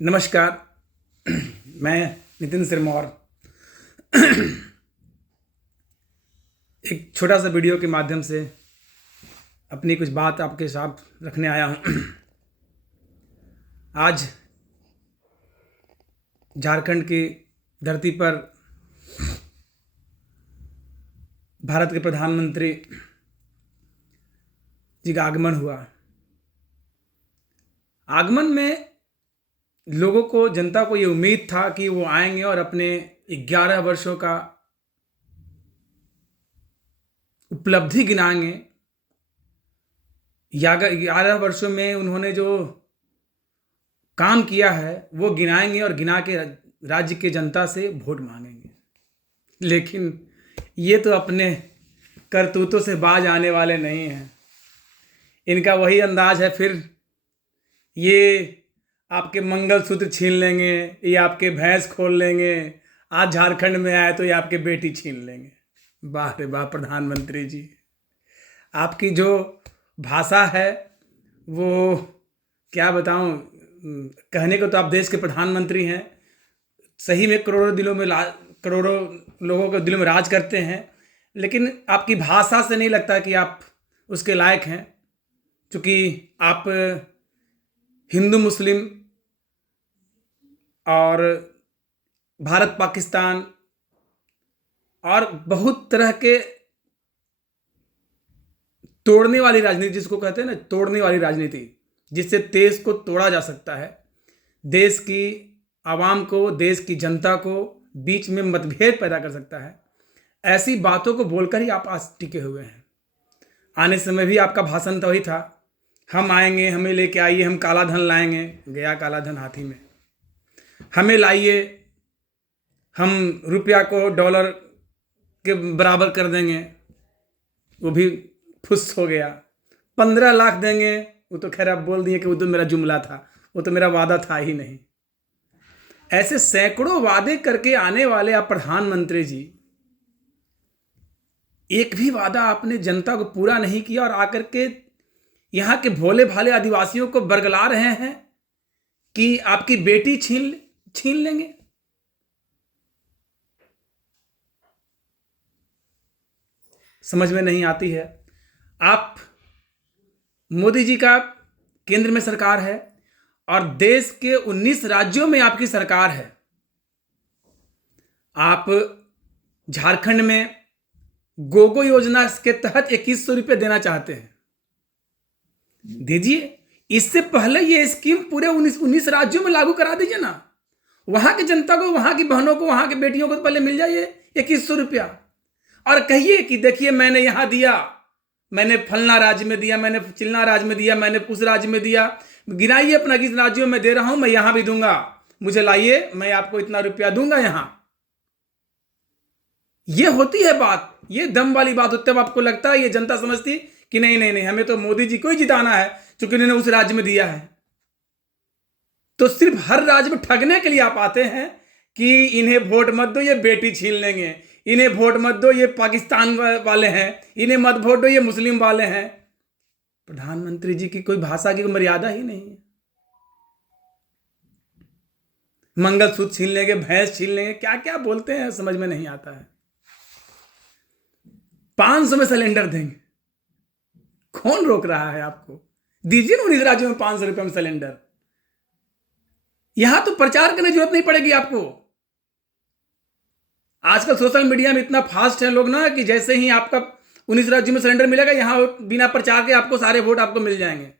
नमस्कार। मैं नितिन सिरमौर एक छोटा सा वीडियो के माध्यम से अपनी कुछ बात आपके साथ रखने आया हूँ। आज झारखंड की धरती पर भारत के प्रधानमंत्री जी का आगमन हुआ। आगमन में लोगों को, जनता को ये उम्मीद था कि वो आएंगे और अपने 11 वर्षों का उपलब्धि गिनाएंगे। 11 वर्षों में उन्होंने जो काम किया है वो गिनाएंगे और गिना के राज्य के जनता से वोट मांगेंगे। लेकिन ये तो अपने करतूतों से बाज आने वाले नहीं हैं। इनका वही अंदाज है, फिर ये आपके मंगलसूत्र छीन लेंगे, ये आपके भैंस खोल लेंगे। आज झारखंड में आए तो ये आपके बेटी छीन लेंगे। वाह रे वाह प्रधानमंत्री जी, आपकी जो भाषा है वो क्या बताऊं। कहने को तो आप देश के प्रधानमंत्री हैं, सही में करोड़ों लोगों के दिलों में राज करते हैं, लेकिन आपकी भाषा से नहीं लगता कि आप उसके लायक हैं। क्योंकि आप हिंदू मुस्लिम और भारत पाकिस्तान और बहुत तरह के तोड़ने वाली राजनीति, जिसको कहते हैं ना, तोड़ने वाली राजनीति, जिससे देश को तोड़ा जा सकता है, देश की आवाम को, देश की जनता को बीच में मतभेद पैदा कर सकता है, ऐसी बातों को बोलकर ही आप आज टिके हुए हैं। आने समय भी आपका भाषण तो वही था, हम आएंगे, हमें लेके आइए, हम काला धन लाएंगे। गया काला धन हाथी में। हमें लाइए, हम रुपया को डॉलर के बराबर कर देंगे, वो भी फुस हो गया। 15 लाख देंगे, वो तो खैर आप बोल दिए कि वो तो मेरा जुमला था, वो तो मेरा वादा था ही नहीं। ऐसे सैकड़ों वादे करके आने वाले आप प्रधानमंत्री जी, एक भी वादा आपने जनता को पूरा नहीं किया और आकर के यहाँ के भोले भाले आदिवासियों को बरगला रहे हैं कि आपकी बेटी छीन लेंगे। समझ में नहीं आती है। आप, मोदी जी का केंद्र में सरकार है और देश के 19 राज्यों में आपकी सरकार है। आप झारखंड में गोगो योजना के तहत 2100 रुपये देना चाहते हैं, दीजिए। इससे पहले ये स्कीम पूरे 19 राज्यों में लागू करा दीजिए ना। वहां की जनता को, वहां की बहनों को, वहां की बेटियों को तो पहले मिल जाइए 2100 रुपया, और कहिए कि देखिए मैंने यहां दिया, मैंने फलना राज्य में दिया, मैंने चिलना राज्य में दिया, मैंने उस राज्य में दिया। गिनाइए अपना किस राज्यों में दे रहा हूं, मैं यहां भी दूंगा, मुझे लाइए, मैं आपको इतना रुपया दूंगा यहां। ये होती है बात, ये दम वाली बात होती है। आपको लगता है ये जनता समझती कि नहीं नहीं नहीं, हमें तो मोदी जी को ही जिताना है क्योंकि उन्होंने उस राज्य में दिया है। तो सिर्फ हर राज्य में ठगने के लिए आप आते हैं कि इन्हें वोट मत दो, ये बेटी छीन लेंगे, इन्हें वोट मत दो, ये पाकिस्तान वाले हैं, इन्हें मत वोट दो, ये मुस्लिम वाले हैं। प्रधानमंत्री जी की कोई भाषा की कोई मर्यादा ही नहीं है। मंगलसूत्र छीन लेंगे, भैंस छीन लेंगे, क्या क्या बोलते हैं, समझ में नहीं आता है। 500 में सिलेंडर देंगे, कौन रोक रहा है आपको? दीजिए ना 19 राज्यों में 500 रुपये में सिलेंडर। यहां तो प्रचार करने की जरूरत नहीं पड़ेगी आपको। आजकल सोशल मीडिया में इतना फास्ट है लोग ना, कि जैसे ही आपका 19 राज्यों में सिलेंडर मिलेगा, यहां बिना प्रचार के आपको सारे वोट आपको मिल जाएंगे।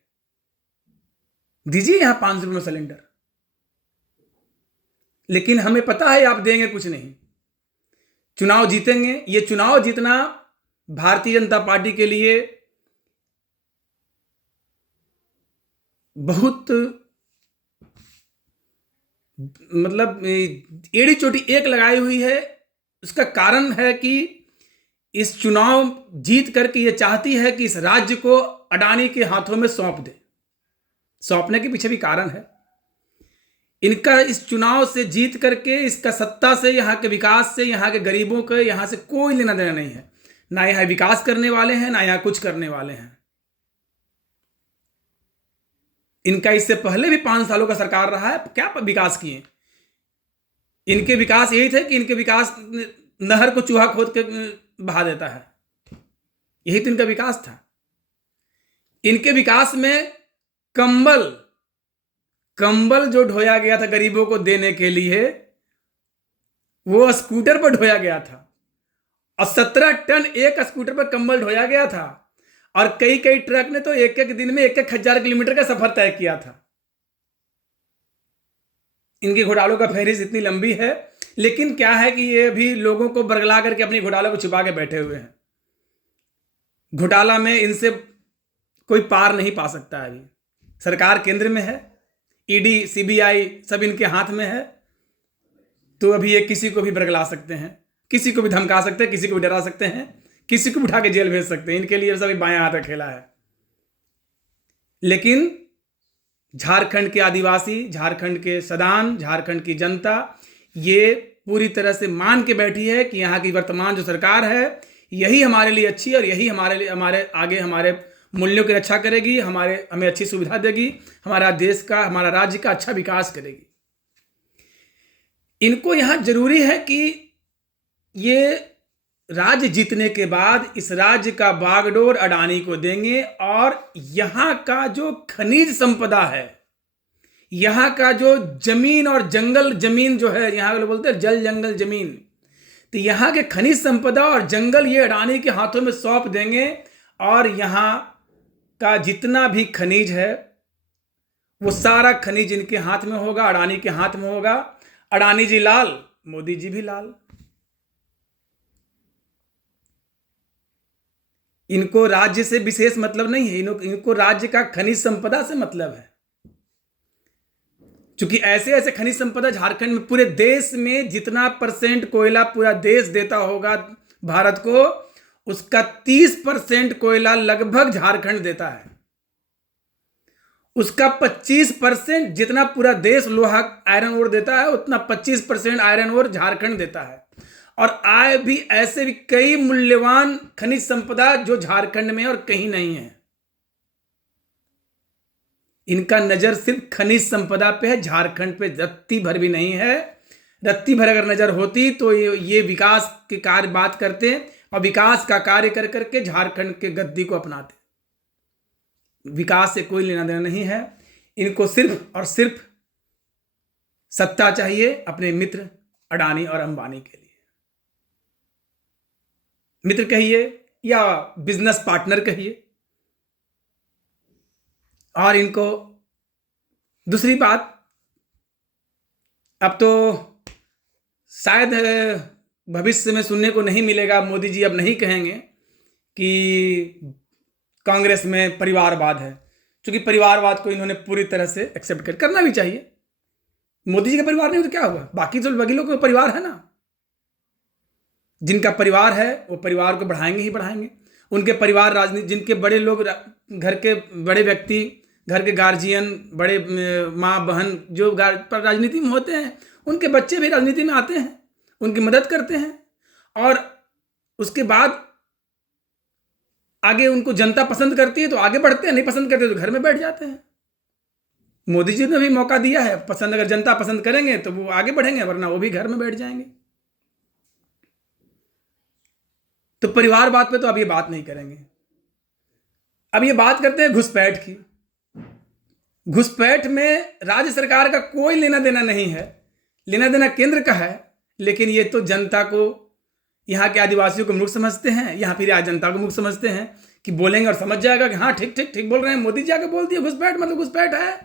दीजिए यहां 500 रुपये में सिलेंडर। लेकिन हमें पता है आप देंगे कुछ नहीं। चुनाव जीतेंगे, ये चुनाव जीतना भारतीय जनता पार्टी के लिए बहुत, मतलब एड़ी चोटी एक लगाई हुई है। उसका कारण है कि इस चुनाव जीत करके ये चाहती है कि इस राज्य को अडानी के हाथों में सौंप दे। सौंपने के पीछे भी कारण है इनका। इस चुनाव से जीत करके, इसका सत्ता से, यहाँ के विकास से, यहाँ के गरीबों के, यहाँ से कोई लेना देना नहीं है। ना यहाँ विकास करने वाले हैं, ना यहाँ कुछ करने वाले हैं। इनका इससे पहले भी 5 सालों का सरकार रहा है, क्या विकास किए? इनके विकास यही थे कि इनके विकास नहर को चूहा खोद के बहा देता है, यही तो इनका विकास था। इनके विकास में कंबल जो ढोया गया था गरीबों को देने के लिए, वो स्कूटर पर ढोया गया था, और 17 टन एक स्कूटर पर कंबल ढोया गया था, और कई कई ट्रक ने तो एक एक दिन में 1,000 किलोमीटर का सफर तय किया था। इनके घोटालों का फहरिस्त इतनी लंबी है, लेकिन क्या है कि ये भी लोगों को बरगला करके अपनी घोटालों को छुपा के बैठे हुए हैं। घोटाला में इनसे कोई पार नहीं पा सकता है। अभी सरकार केंद्र में है, ईडी सीबीआई सब इनके हाथ में है, तो अभी ये किसी को भी बरगला सकते हैं, किसी को भी धमका सकते हैं, किसी को भी डरा सकते हैं, किसी को भी उठा के जेल भेज सकते हैं। इनके लिए सभी बाएं हाथ का खेला है। लेकिन झारखंड के आदिवासी, झारखंड के सदान, झारखंड की जनता ये पूरी तरह से मान के बैठी है कि यहाँ की वर्तमान जो सरकार है यही हमारे लिए अच्छी, और यही हमारे आगे हमारे मूल्यों की रक्षा करेगी, हमें अच्छी सुविधा देगी, हमारा देश का, हमारा राज्य का अच्छा विकास करेगी। इनको यहाँ जरूरी है कि ये राज्य जीतने के बाद इस राज्य का बागडोर अडानी को देंगे, और यहाँ का जो खनिज संपदा है, यहाँ का जो जमीन और जंगल जमीन जो है, यहाँ लोग बोलते हैं जल जंगल जमीन, तो यहाँ के खनिज संपदा और जंगल ये अडानी के हाथों में सौंप देंगे, और यहाँ का जितना भी खनिज है वो सारा खनिज इनके हाथ में होगा, अडानी के हाथ में होगा। अडानी जी लाल, मोदी जी भी लाल। इनको राज्य से विशेष मतलब नहीं है, इनको राज्य का खनिज संपदा से मतलब है। क्योंकि ऐसे ऐसे खनिज संपदा झारखंड में, पूरे देश में जितना % कोयला पूरा देश देता होगा भारत को, उसका 30% कोयला लगभग झारखंड देता है। उसका 25% जितना पूरा देश लोहा आयरन ओर देता है, उतना 25% आयरन ओर झारखंड देता है। और आय भी ऐसे भी कई मूल्यवान खनिज संपदा जो झारखंड में और कहीं नहीं है। इनका नजर सिर्फ खनिज संपदा पे है, झारखंड पे रत्ती भर भी नहीं है। रत्ती भर अगर नजर होती तो ये विकास के कार्य बात करते, और विकास का कार्य कर करके झारखंड के गद्दी को अपनाते। विकास से कोई लेना देना नहीं है। इनको सिर्फ और सिर्फ सत्ता चाहिए अपने मित्र अडानी और अंबानी के लिए। मित्र कहिए या बिजनेस पार्टनर कहिए। और इनको दूसरी बात, अब तो शायद भविष्य में सुनने को नहीं मिलेगा, मोदी जी अब नहीं कहेंगे कि कांग्रेस में परिवारवाद है, क्योंकि परिवारवाद को इन्होंने पूरी तरह से एक्सेप्ट करना भी चाहिए। मोदी जी का परिवार नहीं तो क्या हुआ, बाकी तो वकीलों का परिवार है ना। जिनका परिवार है वो परिवार को बढ़ाएंगे ही बढ़ाएंगे। उनके परिवार राजनीति, जिनके बड़े लोग, घर के बड़े व्यक्ति, घर के गार्जियन, बड़े माँ बहन जो राजनीति में होते हैं, उनके बच्चे भी राजनीति में आते हैं, उनकी मदद करते हैं, और उसके बाद आगे उनको जनता पसंद करती है तो आगे बढ़ते हैं, नहीं पसंद करते तो घर में बैठ जाते हैं। मोदी जी ने भी मौका दिया है, पसंद अगर जनता पसंद करेंगे तो वो आगे बढ़ेंगे, वरना वो भी घर में बैठ जाएंगे। तो परिवार बात पे तो अब ये बात नहीं करेंगे। अब ये बात करते हैं घुसपैठ की। घुसपैठ में राज्य सरकार का कोई लेना देना नहीं है, लेना देना केंद्र का है। लेकिन ये तो जनता को, यहाँ के आदिवासियों को मूर्ख समझते हैं, यहाँ फिर आज जनता को मूर्ख समझते हैं कि बोलेंगे और समझ जाएगा कि हाँ ठीक ठीक ठीक बोल रहे हैं। मोदी जी आके बोल दिया घुसपैठ मतलब घुसपैठ है।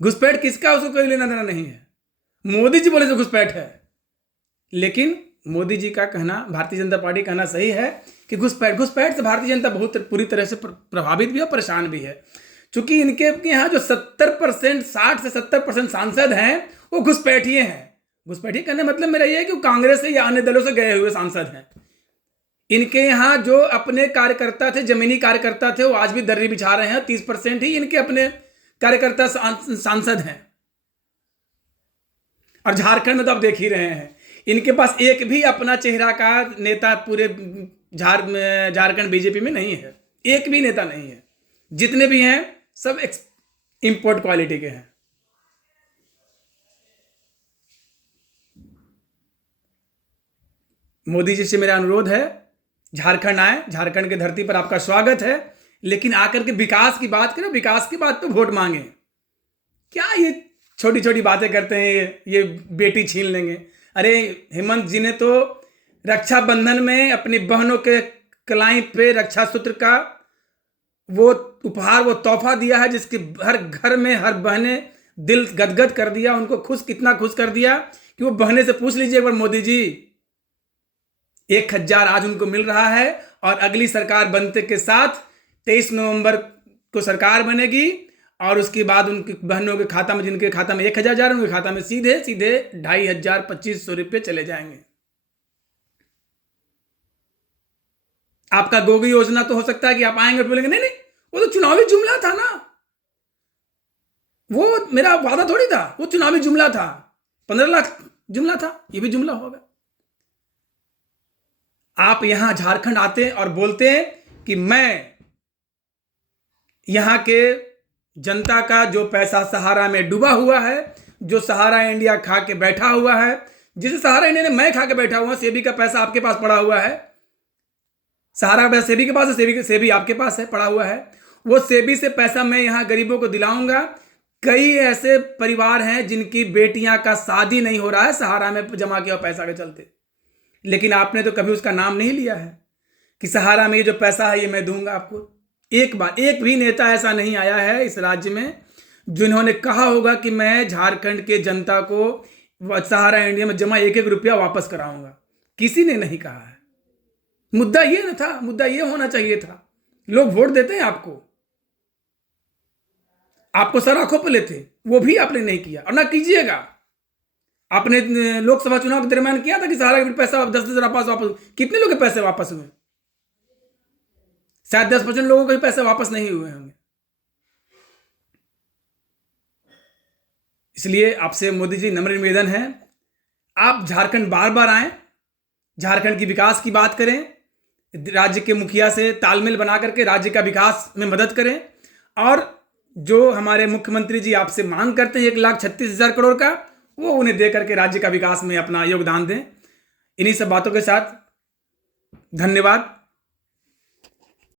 घुसपैठ किसका, उसको कोई लेना देना नहीं है। मोदी जी बोले तो घुसपैठ है। लेकिन मोदी जी का कहना, भारतीय जनता पार्टी कहना सही है कि घुसपैठ से भारतीय जनता बहुत पूरी तरह से प्रभावित भी है, परेशान भी है। चूंकि इनके यहाँ जो 70%, 60 से 70% सांसद हैं वो घुसपैठिए हैं। घुसपैठी करने मतलब मेरा ये है कि वो कांग्रेस से या अन्य दलों से गए हुए सांसद हैं। इनके यहाँ जो अपने कार्यकर्ता थे, जमीनी कार्यकर्ता थे, वो आज भी दर्री बिछा रहे हैं। 30% ही इनके अपने कार्यकर्ता सांसद हैं। और झारखंड में तो आप देख ही रहे हैं, इनके पास एक भी अपना चेहरा का नेता पूरे झारखंड बीजेपी में नहीं है। एक भी नेता नहीं है। जितने भी हैं सब इंपोर्ट क्वालिटी के हैं। मोदी जी से मेरा अनुरोध है, झारखंड आए, झारखंड की धरती पर आपका स्वागत है, लेकिन आकर के विकास की बात करें, विकास की बात पे वोट मांगे। क्या ये छोटी छोटी बातें करते हैं, ये बेटी छीन लेंगे। अरे हेमंत जी ने तो रक्षाबंधन में अपनी बहनों के कलाई पे रक्षा सूत्र का वो उपहार, वो तोहफा दिया है, जिसके हर घर में हर बहनें दिल गदगद कर दिया, उनको खुश, कितना खुश कर दिया कि वो बहने से पूछ लीजिए एक बार मोदी जी। 1,000 आज उनको मिल रहा है, और अगली सरकार बनते के साथ 23 नवंबर को सरकार बनेगी, और उसके बाद उनकी बहनों के खाता में, जिनके खाता में 1,000 जा रहे हैं, उनके खाता में सीधे सीधे 2,500 2,500 रुपये चले जाएंगे। आपका गोगी योजना तो हो सकता है कि आप आएंगे और बोलेंगे नहीं नहीं, वो तो चुनावी जुमला था ना, वो मेरा वादा थोड़ी था, वो चुनावी जुमला था, 15 लाख जुमला था, ये भी जुमला होगा। आप यहां झारखंड आते और बोलते हैं कि मैं यहां के जनता का जो पैसा सहारा में डूबा हुआ है, जो सहारा इंडिया खा के बैठा हुआ है, जिसे सहारा इंडिया ने मैं खा के बैठा हुआ, सेबी का पैसा आपके पास पड़ा हुआ है, सहारा का पैसा सेबी के पास है, सेबी आपके पास है, पड़ा हुआ है, वो सेबी से पैसा मैं यहां गरीबों को दिलाऊंगा। कई ऐसे परिवार हैं जिनकी बेटियां का शादी नहीं हो रहा है सहारा में जमा किया पैसा के चलते, लेकिन आपने तो कभी उसका नाम नहीं लिया है कि सहारा में ये जो पैसा है ये मैं दूंगा आपको। एक बार एक भी नेता ऐसा नहीं आया है इस राज्य में जिन्होंने कहा होगा कि मैं झारखंड के जनता को सहारा इंडिया में जमा 1-1 रुपया वापस कराऊंगा। किसी ने नहीं कहा है। मुद्दा ये न था, मुद्दा ये होना चाहिए था। लोग वोट देते हैं आपको सर आंखों पर लेते, वो भी आपने नहीं किया और ना कीजिएगा। आपने लोकसभा चुनाव के दरमियान किया था कि सहारा का पैसा 10,000 वापस, कितने लोगों के पैसे वापस हुए? शायद 10% लोगों के पैसे वापस नहीं हुए होंगे। इसलिए आपसे मोदी जी नम्र निवेदन है, आप झारखंड बार बार आएं, झारखंड की विकास की बात करें, राज्य के मुखिया से तालमेल बना करके राज्य का विकास में मदद करें, और जो हमारे मुख्यमंत्री जी आपसे मांग करते हैं 1,36,000 करोड़ का, वो उन्हें दे करके राज्य का विकास में अपना योगदान दें। इन्हीं सब बातों के साथ धन्यवाद।